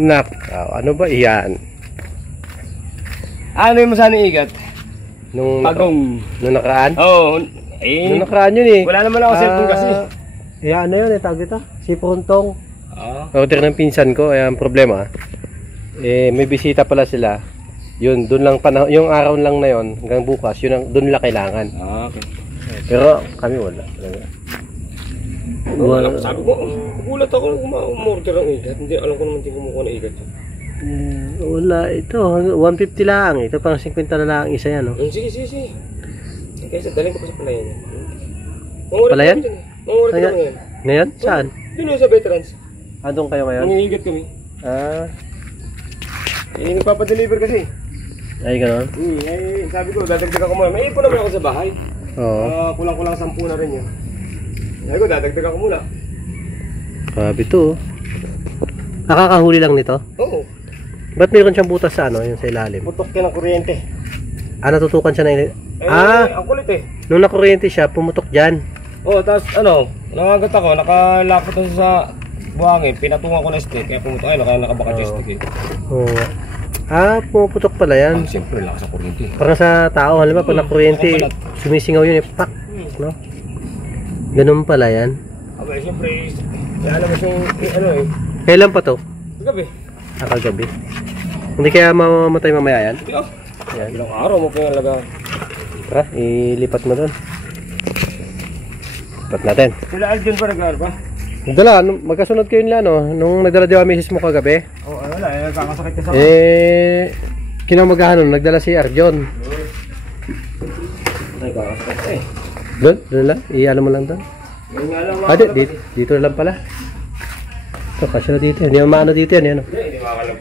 Ano ba iyan? Ano yung masana igat? Nung nakaraan? Oo. Nung nakaraan yun eh. Wala naman ako cellphone kasi. Ano yun eh, tawag ito? Si Prontong. Order ng pinsan ko, ang problema. May bisita pala sila. Yun, doon lang yung araw lang na yun, hanggang bukas, doon lang kailangan. Okay. Pero kami wala. Sabi ko, gulat ako nung umorder ng igat. Hindi, alam ko naman hindi kumukuha ng igat. Wala, ito 150 lang. Ito pang 50 na lang isa yan, no? Sige. Kaya daling ko pa sa palayan. Palayan? Mangulit ka ngayon. Ngayon? Saan? Doon sa veterans. Doon kayo ngayon? Nangihigat kami. Nagpapadeliver kasi. Ay, gano'n? Sabi ko, dadagdagan ko muna. May ipon naman ako sa bahay. Oo. Kulang-kulang 10 na rin yun. Sabi ko, dadagdagan ko muna. Grabe to. Nakakahuli lang nito? Oo. Ba't mayroon siyang butas sa yung sa ilalim? Putok ka ng kuryente. Natutukan siya na Ang kulit eh. Nung nakuryente siya, pumutok dyan. Tapos nangagat ako, nakalapot ako sa buhangin, pinatungan ko na stick, kaya pumutok. Nakabaka stick eh. Pumuputok pala yan. Siyempre, lakas sa kuryente. Parang sa tao, halimbawa pag nakuryente, sumisingaw yun pak, no? Ganun pala yan. Siyempre, alam mo yung, Kailan pa to? Gabi. Kagabi. Hindi kaya mamamatay mamaya yan? Yan. Ilang araw mo pa yung alaga. Tara, ilipat mo doon. Lipat natin. Sila Aljon pa nag-aaral pa? Nagdala, magkasunod kayo nila, no? Nung nagdala di ba misis mo kagabi? Wala, nagkakasakit ka sa kinamagahan nun, nagdala si Arjon. Nagkakasakit Doon lang, i-ano mo lang doon. Dito lang pala. Ito, kasya na dito. Hindi naman maano dito yan, yan. Hindi makakalap.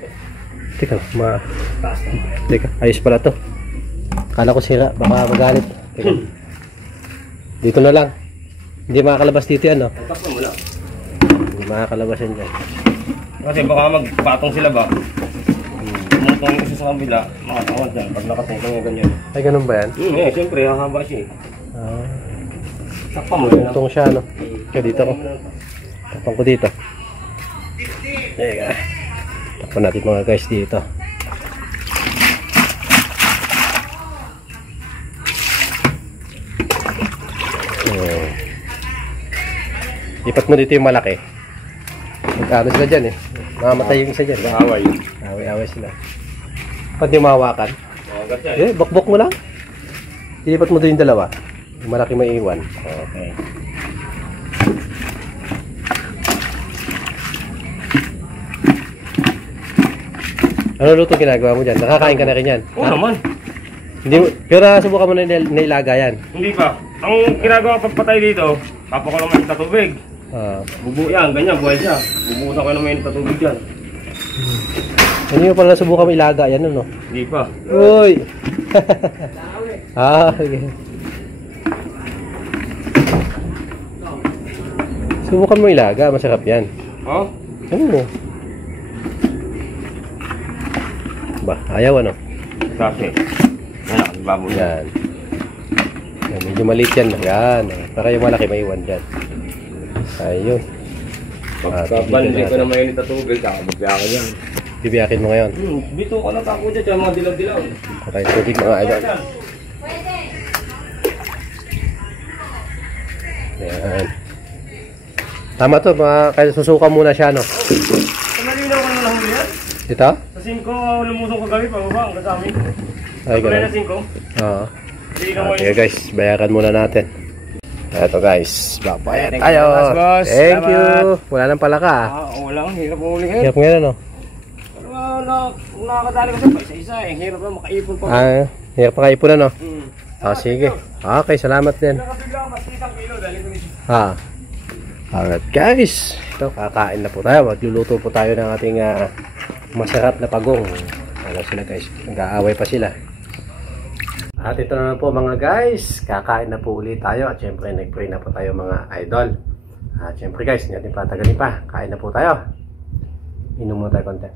Teka, ayos pala to. Kala ko sira, baka magalit. Teka. Dito na lang. Hindi makakalabas dito yan, no? Takpan mo lang. Hindi makakalabas yan dyan. Kasi baka magpatong sila ba? Tumutong yung isa sa kabila, makatawad dyan. Pag nakatungtong yung ganyan. Ay, ganun ba yan? Siyempre, hahaba siya eh. Takpan mo lang. Tungtong siya, no? Kaya dito ko. Takpan ko dito. Teka. Takpan natin mga guys dito. Lipat mo dito yung malaki. Magkano sila dyan eh. Mamatay yung isa dyan. Away sila. Ba't yung mahawakan? Bokbok mo lang. Ilipat mo doon yung dalawa. Yung malaki may iwan. Okay. Ano luto ginagawa mo dyan? Nakakain ka na rin yan? Oo naman. Pero subukan mo na nailaga yan. Hindi pa. Ang ginagawa pagpatay dito, papakulo mo yung tatubig. Bubu yan, ganyan, buhay siya. Bubuusan ko naman yung tatubig dyan. Hindi mo pala subukan mo ilaga yan, no? Hindi pa. Uy! Okay. Subukan mo ilaga, masarap yan. Ano mo? Ba, ayaw ano? Kasi, yan, baboy. Yan. Medyo maliit yan. Yan. Para yung malaki may iwan dyan. Ayun. Pagkabalin ko na mainit na tubig, kakabagyakan yan. Bibiyakin mo ngayon? Bito ka na tako dyan, mga dilaw-dilaw. Okay, tubig mga idol. Yan. Tama to, kaya susuka muna siya, no? Malinaw ka na lang yan? Ito? Sa 5, lumusong kagabi, pababa, ang kasama. Ay, gano'n. Sa 5? Oo. Okay guys, bayaran muna natin. Eto guys, babayad tayo. Thank you. Wala nang pala ka. Wala, hirap mo uling. Hirap ngayon ano? Nakakadali kasi pa isa-isa eh. Hirap na makaipon pa. Hirap pa kaipon ano? Sige. Okay, salamat din. Alright guys, ito kakain na po tayo. Magluluto po tayo ng ating masarap na pagong. Ano sila guys, nag-aaway pa sila. At ito na po mga guys, kakain na po ulit tayo. At syempre nag-pray na po tayo mga idol. At syempre guys, hindi natin patagalin pa. Kain na po tayo. Inom mo tayo konti.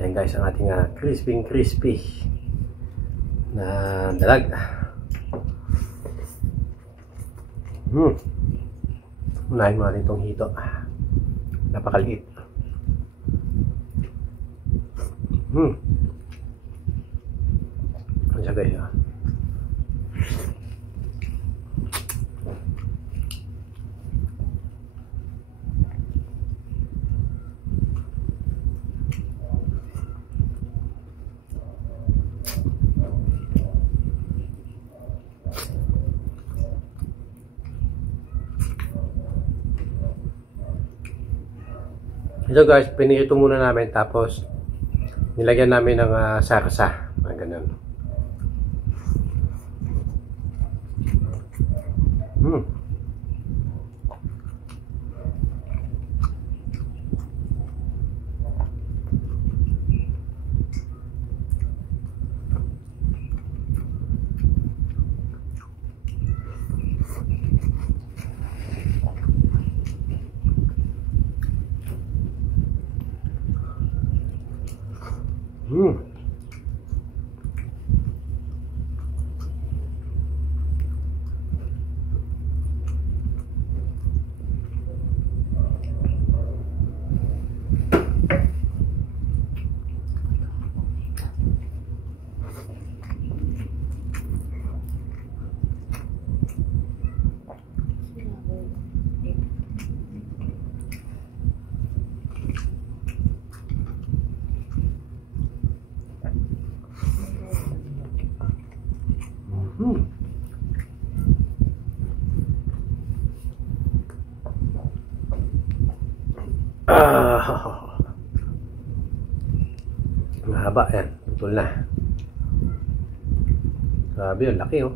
Ayan guys, ang ating crispy na dalag. Unahin mo natin itong hito. Napakaliit. Ano siya guys? Ito guys, pinihito muna namin tapos nilagyan namin ng sarsa. Ganun. Mahaba yan. Putol na. Grabe yun. Laki oh.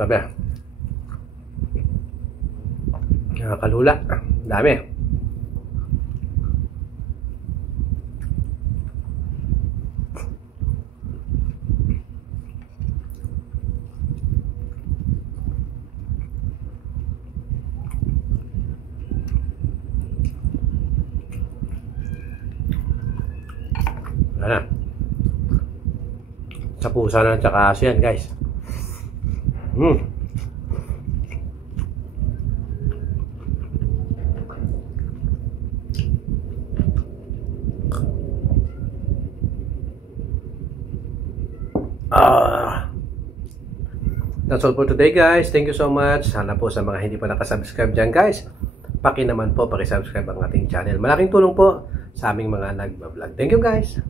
Sabi. Nakakalula. Dami. Wala na. Sa pusa na tsaka aso yan, guys. That's all for today, guys. Thank you so much. Sana po sa mga hindi pa nakasubscribe dyan, guys, paki naman po, paki-subscribe ang ating channel. Malaking tulong po sa aming mga nagbablog. Thank you, guys.